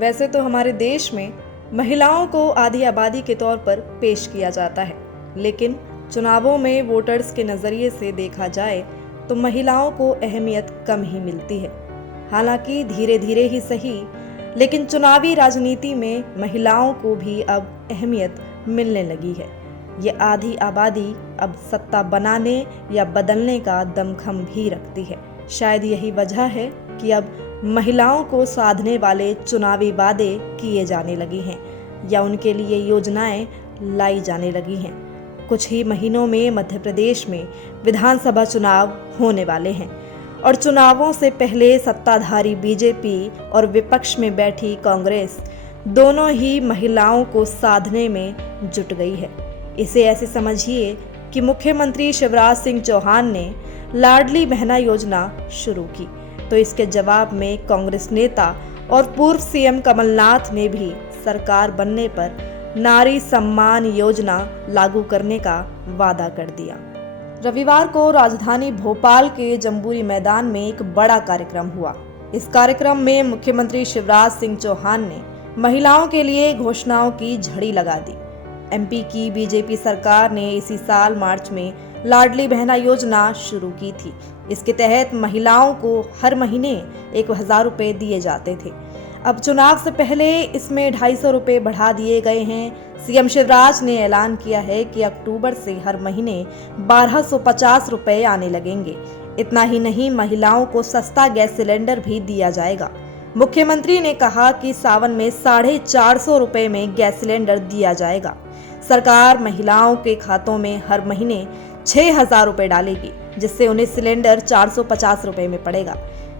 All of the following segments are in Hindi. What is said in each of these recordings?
वैसे तो हमारे देश में महिलाओं को आधी आबादी के तौर पर पेश किया जाता है, लेकिन चुनावों में वोटर्स के नज़रिए से देखा जाए तो महिलाओं को अहमियत कम ही मिलती है। हालांकि धीरे धीरे ही सही, लेकिन चुनावी राजनीति में महिलाओं को भी अब अहमियत मिलने लगी है। ये आधी आबादी अब सत्ता बनाने या बदलने का दमखम भी रखती है। शायद यही वजह है कि अब महिलाओं को साधने वाले चुनावी वादे किए जाने लगे हैं या उनके लिए योजनाएं लाई जाने लगी हैं। कुछ ही महीनों में मध्य प्रदेश में विधानसभा चुनाव होने वाले हैं और चुनावों से पहले सत्ताधारी बीजेपी और विपक्ष में बैठी कांग्रेस दोनों ही महिलाओं को साधने में जुट गई है। इसे ऐसे समझिए कि मुख्यमंत्री शिवराज सिंह चौहान ने लाडली बहना योजना शुरू की, तो इसके जवाब में कांग्रेस नेता और पूर्व सीएम कमलनाथ ने भी सरकार बनने पर नारी सम्मान योजना लागू करने का वादा कर दिया। रविवार को राजधानी भोपाल के जम्बूरी मैदान में एक बड़ा कार्यक्रम हुआ। इस कार्यक्रम में मुख्यमंत्री शिवराज सिंह चौहान ने महिलाओं के लिए घोषणाओं की झड़ी लगा दी। एमपी की बीजेपी सरकार ने इसी साल मार्च में लाडली बहना योजना शुरू की थी। इसके तहत महिलाओं को हर महीने 1000 रुपये दिए जाते थे। अब चुनाव से पहले इसमें 250 रुपये बढ़ा दिए गए हैं। सीएम शिवराज ने ऐलान किया है कि अक्टूबर से हर महीने 1250 रुपये आने लगेंगे। इतना ही नहीं, महिलाओं को सस्ता गैस सिलेंडर भी दिया जाएगा। मुख्यमंत्री ने कहा कि सावन में 450 रुपये में गैस सिलेंडर दिया जाएगा। सरकार महिलाओं के खातों में हर महीने 6000 रुपये डालेगी, जिससे उन्हें सिलेंडर 450 रुपये में पड़ेगा।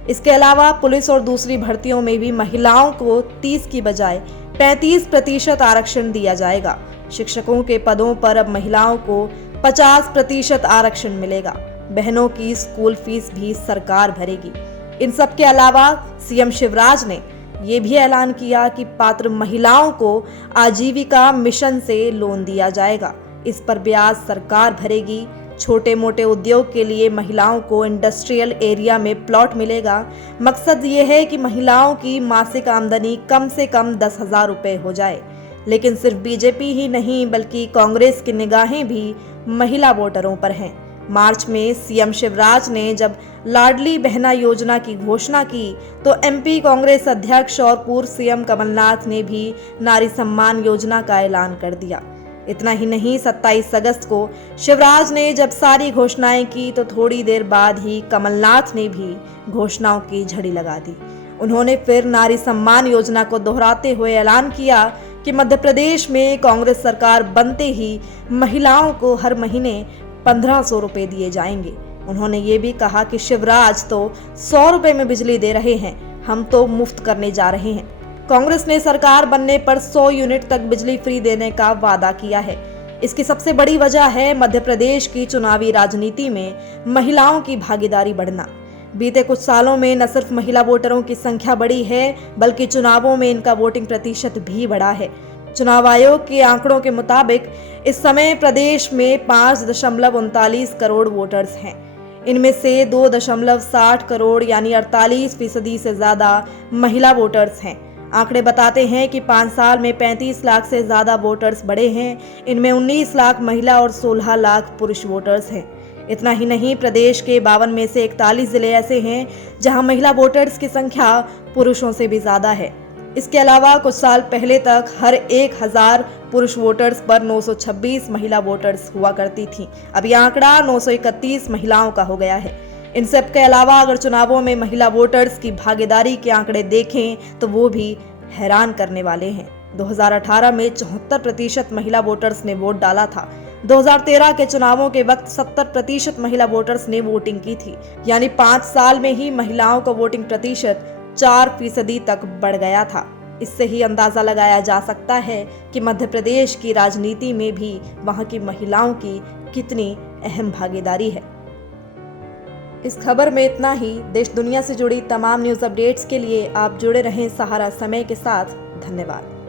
इसके अलावा पुलिस और दूसरी भर्तियों में भी महिलाओं को 30 की बजाय 35% आरक्षण दिया जाएगा। शिक्षकों के पदों पर अब महिलाओं को 50% आरक्षण मिलेगा। बहनों की स्कूल फीस भी सरकार भरेगी। इन सब के अलावा सीएम शिवराज ने ये भी ऐलान किया कि पात्र महिलाओं को आजीविका मिशन से लोन दिया जाएगा। इस पर ब्याज सरकार भरेगी। छोटे मोटे उद्योग के लिए महिलाओं को इंडस्ट्रियल एरिया में प्लॉट मिलेगा। मकसद ये है कि महिलाओं की मासिक आमदनी कम से कम 10,000 रुपये हो जाए। लेकिन सिर्फ बीजेपी ही नहीं, बल्कि कांग्रेस की निगाहें भी महिला वोटरों पर हैं। मार्च में सीएम शिवराज ने जब लाडली बहना योजना की घोषणा की, तो एमपी कांग्रेस अध्यक्ष और पूर्व सीएम कमलनाथ ने भी नारी सम्मान योजना का ऐलान कर दिया। इतना ही नहीं, 27 अगस्त को शिवराज ने जब सारी घोषणाएं की, तो थोड़ी देर बाद ही कमलनाथ ने भी घोषणाओं की झड़ी लगा दी। उन्होंने फिर नारी सम्मान योजना को दोहराते हुए ऐलान किया कि मध्य प्रदेश में कांग्रेस सरकार बनते ही महिलाओं को हर महीने 1500 रुपये दिए जाएंगे। उन्होंने ये भी कहा कि शिवराज तो 100 रुपये में बिजली दे रहे हैं, हम तो मुफ्त करने जा रहे हैं। कांग्रेस ने सरकार बनने पर 100 यूनिट तक बिजली फ्री देने का वादा किया है। इसकी सबसे बड़ी वजह है मध्य प्रदेश की चुनावी राजनीति में महिलाओं की भागीदारी बढ़ना। बीते कुछ सालों में न सिर्फ महिला वोटरों की संख्या बढ़ी है, बल्कि चुनावों में इनका वोटिंग प्रतिशत भी बढ़ा है। चुनाव आयोग के आंकड़ों के मुताबिक इस समय प्रदेश में 5.39 करोड़ वोटर्स हैं। इनमें से 2.60 करोड़ यानी 48% से ज्यादा महिला वोटर्स हैं। आंकड़े बताते हैं कि 5 साल में 35 लाख से ज्यादा वोटर्स बढ़े हैं। इनमें 19 लाख महिला और 16 लाख पुरुष वोटर्स हैं। इतना ही नहीं, प्रदेश के 52 में से 41 जिले ऐसे हैं जहां महिला वोटर्स की संख्या पुरुषों से भी ज्यादा है। इसके अलावा कुछ साल पहले तक हर 1000 पुरुष वोटर्स पर 926 महिला वोटर्स हुआ करती थी। अब यह आंकड़ा 931 महिलाओं का हो गया है। इन सब के अलावा अगर चुनावों में महिला वोटर्स की भागीदारी के आंकड़े देखें तो वो भी हैरान करने वाले हैं। 2018 में 74% महिला वोटर्स ने वोट डाला था। 2013 के चुनावों के वक्त 70% महिला वोटर्स ने वोटिंग की थी। यानी 5 साल में ही महिलाओं का वोटिंग प्रतिशत 4% तक बढ़ गया था। इससे ही अंदाजा लगाया जा सकता है कि मध्य प्रदेश की राजनीति में भी वहां की महिलाओं की कितनी अहम भागीदारी है। इस खबर में इतना ही। देश दुनिया से जुड़ी तमाम न्यूज़ अपडेट्स के लिए आप जुड़े रहें सहारा समय के साथ। धन्यवाद।